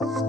Hello.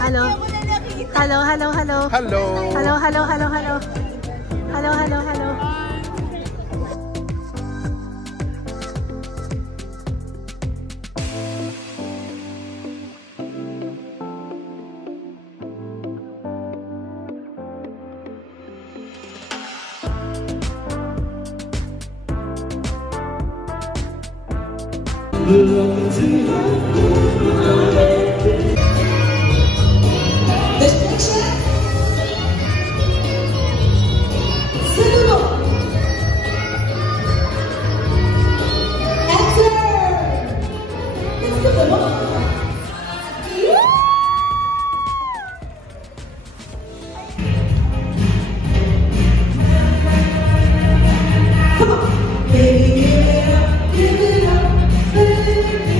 Hello. Hello, hello, hello. Hello. Hello, hello, hello, hello. Hello, hello, hello. Baby, give it up, give it up, baby.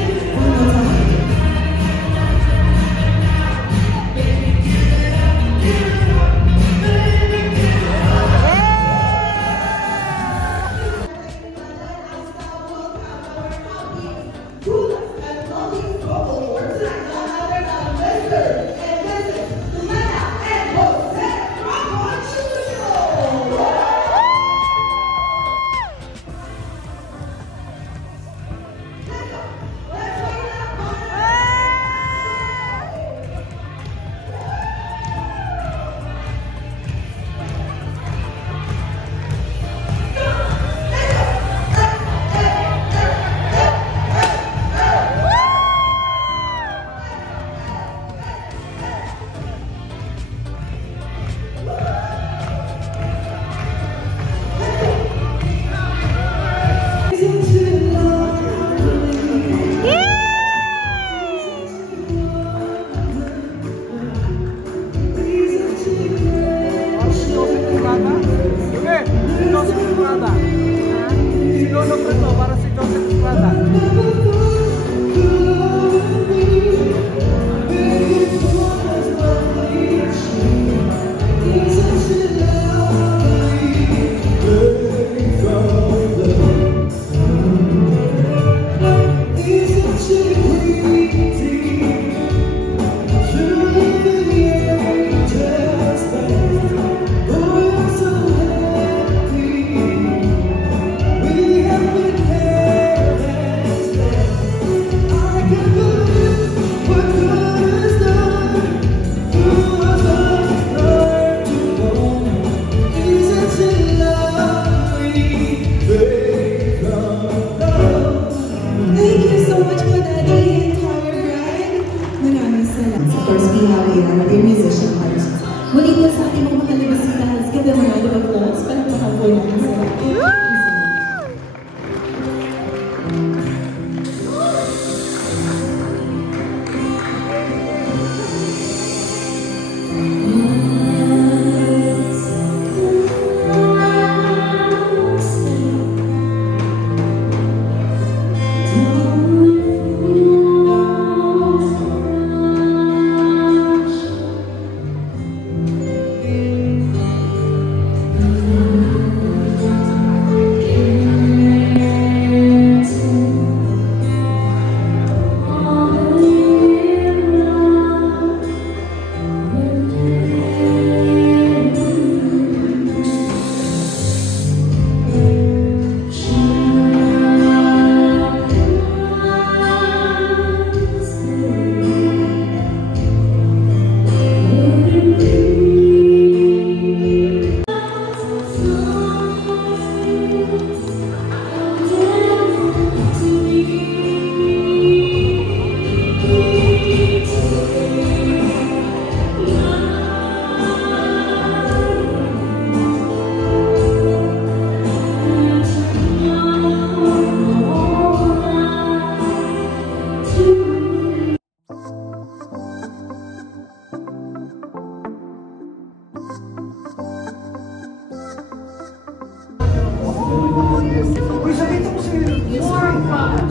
Uy, sabihin ko sa'yo. More fun.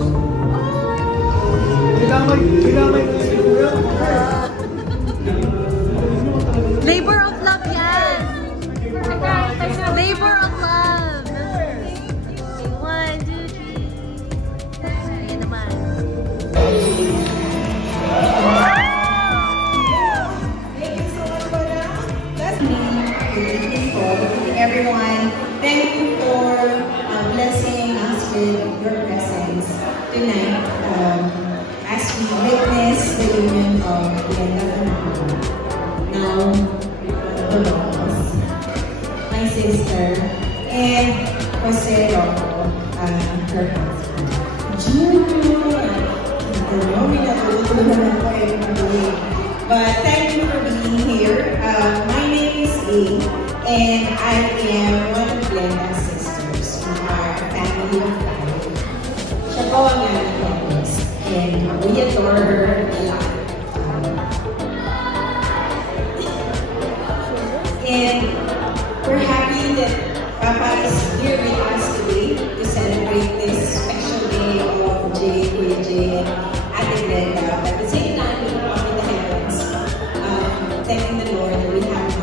Kailangan si Kuya. Labor of love yan. Labor of love. Okay, 1, 2, 3. Ayan naman. Everyone, thank you for blessing us with your presence tonight as we witness the union of Glenda Fernando, now Dolores, my sister, and Jose Rocco, her husband. But thank you for being here. My name is A. And I am one of Glenda's sisters. We are a family of 5. Siya po ang anak natin. And we adore her a lot. And we're happy that Papa is here with us today to celebrate this special day of Jay, Kuya Jay, and Ate Glenda. At the same time, we are up in the heavens, thanking the Lord that we have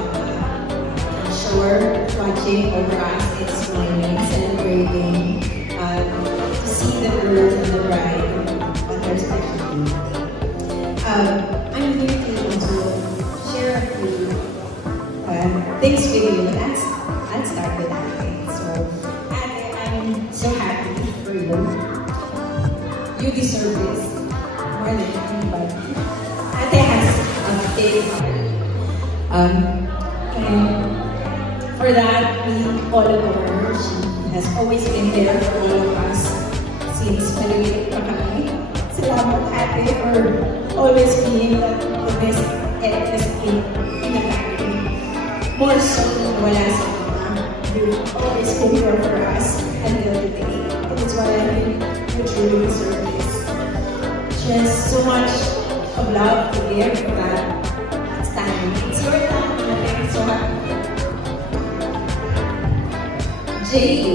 watching over us, it's smiling, celebrating, to see the girls and the bride on their special day. I'm here to also share a few things with you. Let's start with Ate. So, Ate, I'm so happy for you. You deserve this more than anybody. Ate has a big heart. And for that, we all adore her. She has always been there for all of us since maliliit pa kami. Salamat, Ate, for always being the best in the family. More so than wala sa mama. You always been there for us until today. And that's why I think you truly deserve this. She has so much of love to give that it's time. It's your time, Ate. I'm so happy. Jay,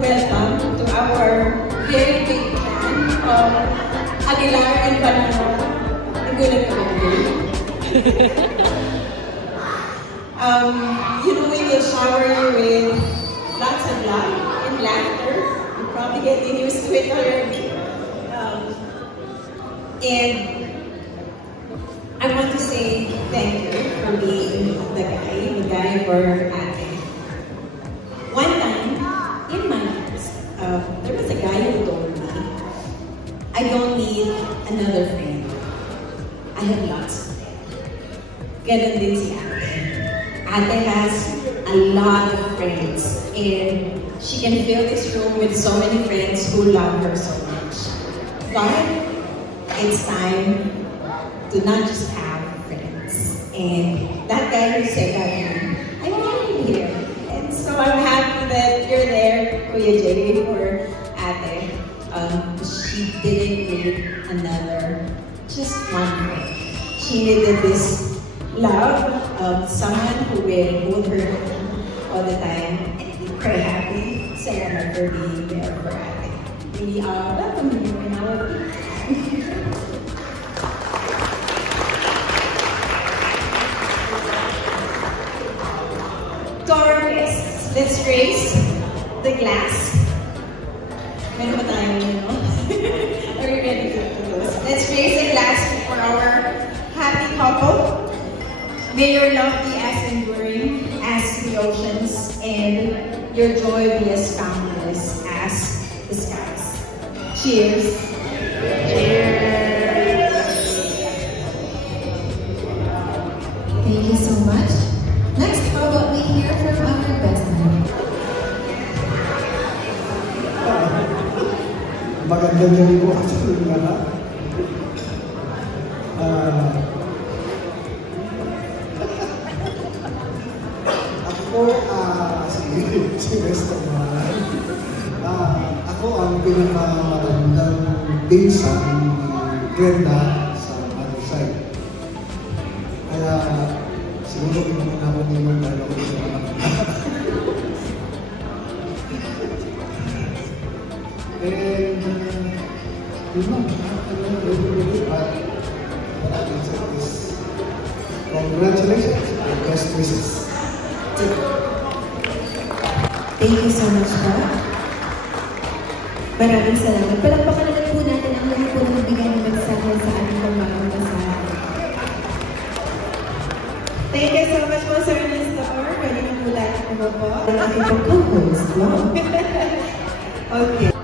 welcome to our very big plan of Aguilar and Panano. I'm good at you know, we will shower you with lots of love and laughter. You're probably getting used to it already. And I want to say thank you for being the guy for Ate. One time, in my life, there was a guy who told me, I don't need another friend. I have lots of them. Ganon din si Ate. Ate has a lot of friends, and she can fill this room with so many friends who love her so much. But it's time to not just have friends. And that guy who said that to me, I want you here. So I'm happy that you're there, Kuya Jay, for Ate. She didn't need another, just one friend. She needed this love of someone who will hold her all the time and make her happy. Salamat for being there for Ate. We welcome you in our big time. To our guests, let's raise the glass. Meron ba tayo, Are you ready to do this? Let's raise the glass for our happy couple. May your love be as enduring as the oceans and your joy be as boundless as the skies. Cheers. Cheers. Thank you so much. Next, how about we hear from our best man? Magandang gabi po sa inyong lahat. Ako si Restaurant. Ako ang pinamagandang pinsan ni Glenda sa other side. Kaya siguro hindi na ako ngayon dahil ako sa mga And, yun lang. But what I can say is, congratulations and best wishes. Thank you so much po. Maraming salamat. Palakpakan naman po natin ang lahat po na nagbigay ng mensahe sa ating pagmamasahe. Thank you so much po, Sir Nestor. Pwede na po lahat po po. Ang aking pag-co-host. Wow. Okay.